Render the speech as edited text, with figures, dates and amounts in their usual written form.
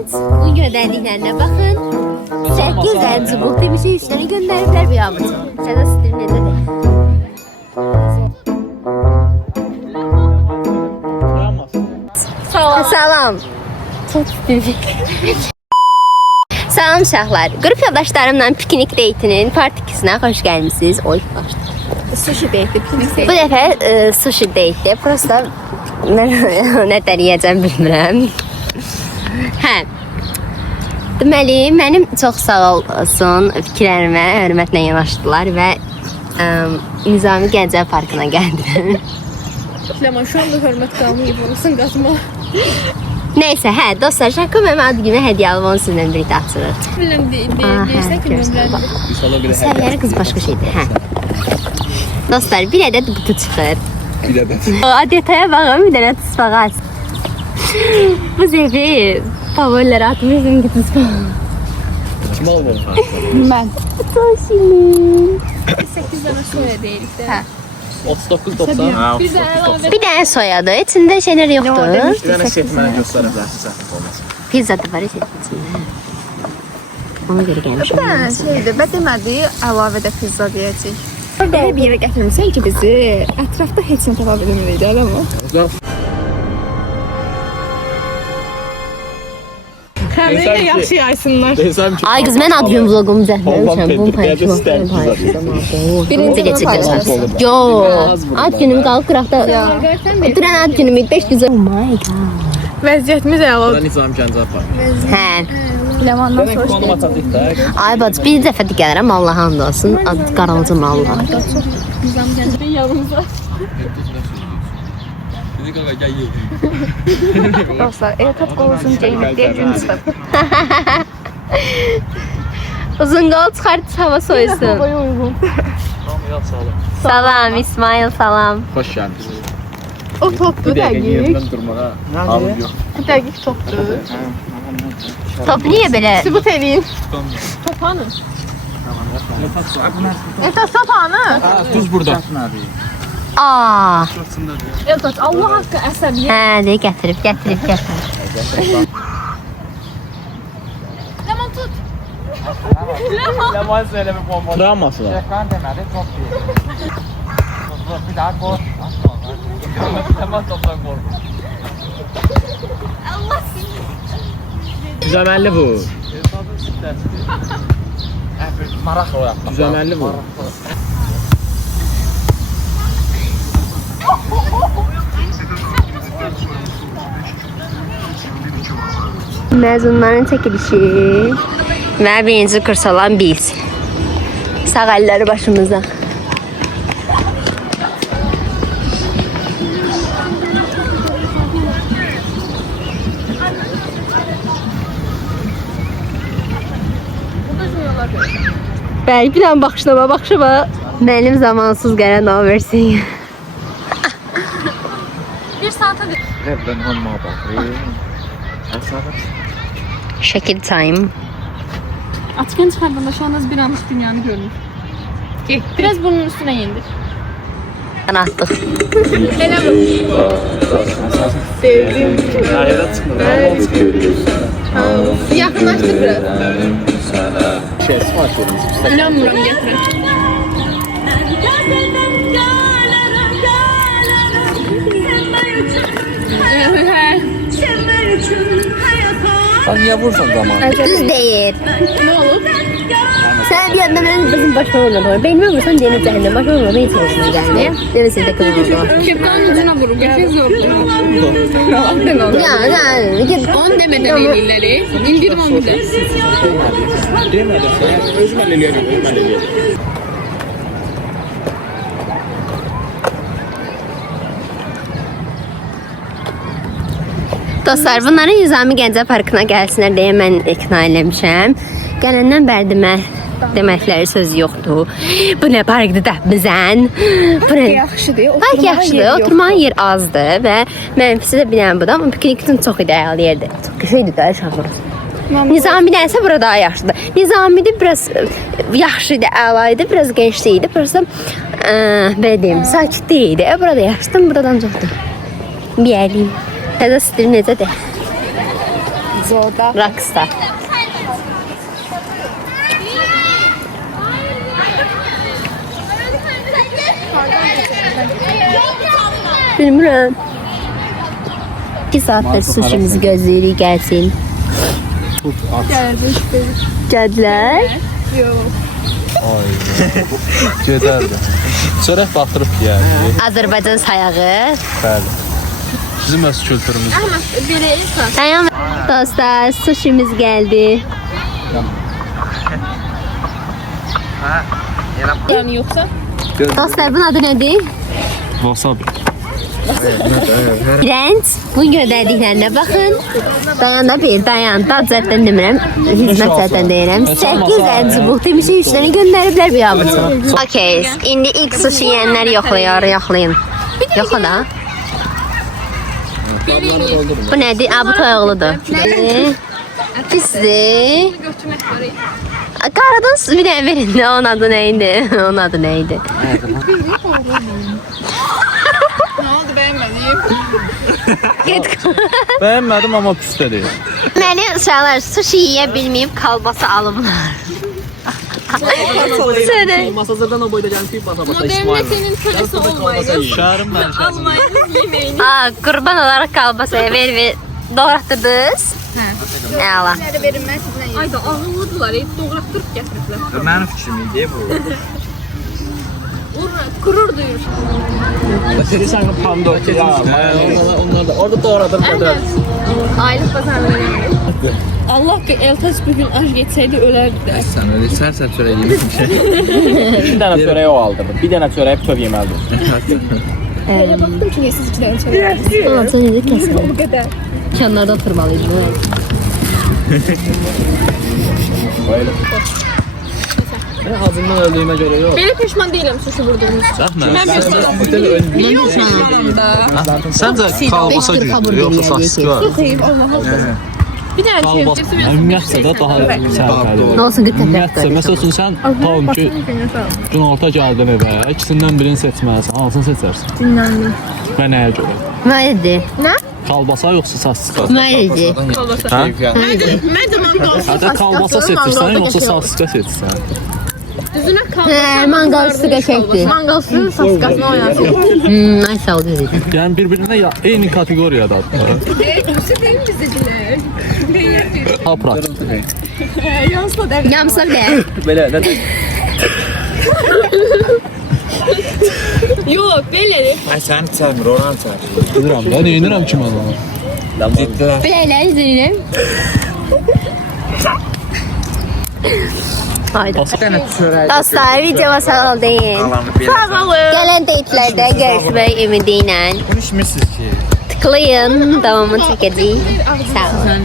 Mint bu göndərdiklərinə baxın. 8 əncubluq demişik, 3 dənə göndəriblər bir abıç. Hədə stil necədir? Salam. Çok stil. Salam uşaqlar. Qrup yoldaşlarımla piknik deytinin part 2-sinə xoş gəlmisiniz. Oy, başladı. Sushi deyildi, piknik deyildi. Bu dəfə sushi deytdi. Prosta mən nə dəniyəcəm bilmirəm. Hə. Deməli, mənim çox sağ olsun fikirlərimə hörmətlə yanaşdılar və Nizami Gəncə Parkına gəldim. Leman şu anda hörmət qanunu yapılsın qazma. Neyse, hə, dostlar, Şarkı mənim ad günə hədiyyə alıb, onun sizdən birlikdə açılır. Bilmem deyirsən ki, nömrəli. Sərləri qız başqa şeydir, hə. Dostlar, bir ədəd qutu çıxır. Bir ədəd. Adetaya baxın, bir dənə tıspağı aç. Bu zəfi favoriləri atmışsın ki, tıspağı. Kim alıb onu? Mən. Toşinin. 8 dənə soya deyilik də. Hə. 39.90. Bir dənə əlavə. Bir dənə soyadı, içində şeylər yoxdur. Bir dənə set mənə göstərə bilərsin, səhv olmasın. Pizza da var içində. Ona görə gəlmişəm. Hə, şeydir, və demədi, əlavə də pizza deyəcək. Belə bir yerə gətirmişsən ki, bizi ətrafda heç nə tapa bilmirik, elə mi? Həminə yaxşı yaysınlar. Ay qız, mən ad gün vlogumu düzəltməmişəm. Bunu paylaşmaq birinci gecə. Yo, ad günüm qalıb qıraqda. Dünən ad günüm idi, 5 güzel. Oh my god. Vəziyyətimiz əla. Bura Nizami Gəncə Park. Hə. Lemandan Demək soruş konum atacaq da. Ay bacı, bir dəfə də gəlirəm, Allah hamd olsun. Ad qaralcım Allah. Nizam gəncə yanımıza. Dedi qaqa gəl yeyək. Dostlar, etap qoluzun ceynikdə gün çıxıb. Uzun qol çıxart, hava soyusun. Havaya uyğun. Tamam, ya sağ olun. Salam İsmail, salam. Xoş gəldiniz. O topdur dəqiq. Yerimdən durmağa halım yox. Dəqiq topdur. Top niyə belə? Sübut edeyim. Topanı. Esas topanı. Düz burada. Aa, Eltaç, Allah haqqı əsəbiyyə. hə, deyə gətirib. Leman tut. Yaman söyleme bomba. Travması var. demədi, çox deyil. Bir daha qoş. Yaman topdan qorxur. Düzəməlli bu. Maraq o yapma. Düzəməlli bu. Məzunların çəkilişi və birinci kurs olan biz. Sağ əlləri başımıza. Bəli, bir an baxışlama. Mənim zamansız gələn o versin. Bir saata Rəbdən hamma baxır. Əsəbət. Şəkil time. Açıqın çıxardığında şu an az bir anlıq dünyanı görünür. Biraz bunun üstüne indir. Atdıq. Elə bu. Sevdim. Ayıra çıxmır. Yaxınlaşdır biraz. Şey, sifariş verin. İnanmıyorum getirin. Sən niyə vursan zamanı? Düz deyil. Ne olur? Sen bir yandan benim bizim başıma vurmadın. Benim vurursan deniz cehennem. Başıma vurmadın hiç hoşuma gelmiyor. Denizin de kızı Kepkanın ucuna vurup bir yok. Aferin oğlum. Ya git. 10 demeden elleri. İndirim 10 bir de. Demədə, sən özüm əl eləyərəm, özüm əl eləyərəm. Dostlar, bunların Nizami Gəncə Parkına gəlsinlər deyə mən ikna eləmişəm. Gələndən bəri deməkləri söz yoxdur. Bu nə parkdır da bizən? Bu nə? Yaxşıdır. Park yaxşıdır, oturmağa yer azdır və mənfisi də bilən budur. Amma piknik üçün çox ideal yerdir. Çox qəşəngdir də şahmat. Nizami'dən isə burada daha yaxşıdır. Nizami'də biraz yaxşıydı, əla idi, biraz gençlik idi. Burası belə deyim, sakit idi. Burada yaxşıdır, buradan çoxdur. Bir yerliyim. Hədə stil necədir? Biz orada. Rockstar. Bilmirəm. 2 saatdır sushimizi gözləyirik gəlsin. Gəldilər. Gedərdi. Çörək batırıb yəni. Azərbaycan sayağı. Bəli. Bizim öz kültürümüz. Dayan dostlar, sushimiz gəldi. Yani yoksa? Dostlar, bunun adı nədir? Wasabi. İrənc, bu göndərdiklərinə baxın. Dayan, dad zətdən demirəm, hizmət zətdən deyirəm. 8 əncibuk demişik, 3 dənə göndəriblər bir hamısı. Okey, indi ilk sushi yiyənlər yoxlayın. Yoxla da. Bu nədir? Bu toyuqludur. Pisdir. Qaradan bir dənə verin də, onun adı nə idi? Onun adı nə idi? Ne oldu beğenmedin? Bəyənmədim, amma pis də deyil. Deməli, uşaqlar sushi yeyə bilməyib kalbasa alıblar. Sənə. Masazırdan o boyda gəlmişik basa-basa Modernle senin kölesi olmayın. Şəhərim mən şəhərim. Almayın yemeğini. Qurban olaraq kalbasaya ver doğratdırdınız. Əla. Verilmez sizden. Ayda ağıllıdılar. Doğrattırıp getirdiler. Mənim fikrim idi bu. Kurur duyur. Sen pando. Ya, onlar da orada doğradım kadar. Aylık pazarlığı. Allah ki Eltaç bugün aç geçseydi ölerdi de. Sen öyle sen çörək yemişsin. 2 dənə çörək o aldırdım. Bir dənə çörək bütöv yeməlidir. Öyle baktım ki siz 2 tane çay. Ulan sen necə kəsdin? Bu kadar. Kənarda oturmalıydın. Böyle. Ben ağzımdan öldüğüme göre yok. Ben pişman değilim suçu vurduğunuz için. Ben pişmanım. Niye pişmanım da? Sence kalbasa güldür yoksa saksız var? Bakayım Allah Allah. Bir tane şey cipsi bir Ümumiyyətlə də daha sərfəlidir. Nə olsun, qıt Ümumiyyətlə, məsəl üçün sən tamam ki, günorta gəldin evə, ikisindən birini seçməlisən, hansını seçərsən? dinlendim. Və nəyə görə? Nədir? Ne? Kalbasa yoxsa saksıska? Nədir? Hə? Ben de mangalsız Hədə kalbasa seçirsən, yoxsa saksıska seçirsən? Düzüne kalmasın. Mangalsı qəşəkdir. Mangalsız saskasını oynatıyor. Ay sağ ol dedi. Yəni bir-birinə eyni kateqoriyadadır. Hepsi benim bizdekiler. Ha praktik. Yansla der. Yamsa bile. Belə, nə Yok belli. Ay sen sevmir, Orhan sevmir. Bilirəm də, neyinirəm ki mən onu? Ciddi. Bileyle izleyelim. Haydi. Dostlar, videoma sağ ol deyin. Gələn deyitlərdə görüşmək ümidi ilə Konuşmuyorsunuz ki. tıklayın, davamını çəkəcəyik. Sağ olun.